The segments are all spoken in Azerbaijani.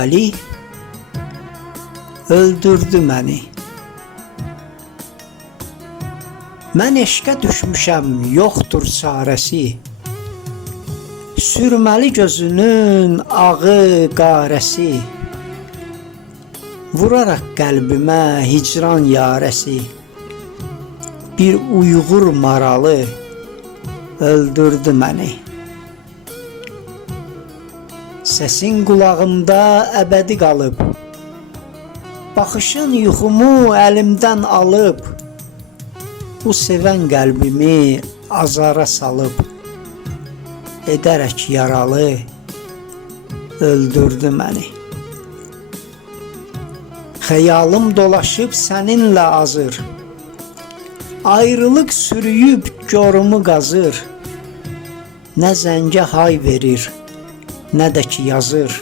xəyali öldürdü məni. Mən eşqə düşmüşəm, yoxdur çarəsi. Sürməli gözünün ağı qarəsi, vuraraq qəlbimə hicran yarəsi. Bir Uyğur maralı öldürdü məni. Səsin qulağımda əbədi qalıb, baxışın yuxumu əlimdən alıb. Bu sevən qəlbimi azara salıb, edərək yaralı öldürdü məni. Xəyalım dolaşıb səninlə azır, ayrılıq sürüyüb corumu qazır. Nə zəngə hay verir, nə də ki yazır,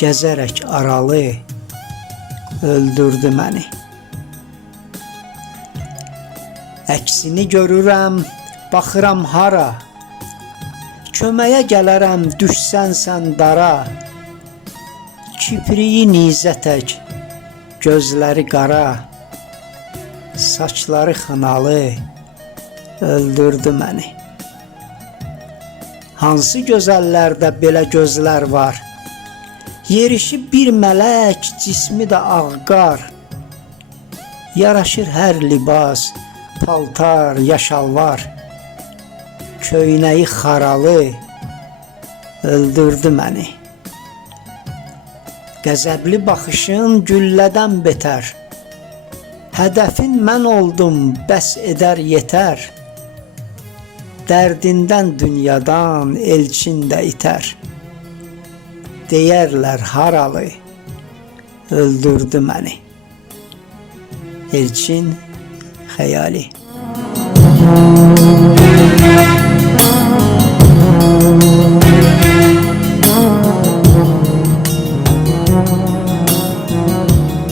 gəzərək aralı öldürdü məni. Əksini görürəm, baxıram hara, köməyə gələrəm, düşsən sən dara. Kipriyi nizə tək, gözləri qara, saçları xınalı öldürdü məni. Hansı gözəllərdə belə gözlər var, yerişi bir mələk, cismi də ağqar. Yaraşır hər libas, paltar, yaşalvar, köynəyi xaralı öldürdü məni. Qəzəbli baxışın güllədən betər, hədəfin mən oldum, bəs edər yetər. Dərdindən dünyadan elçin də itər, deyərlər haralı öldürdü məni. Elçin xəyali.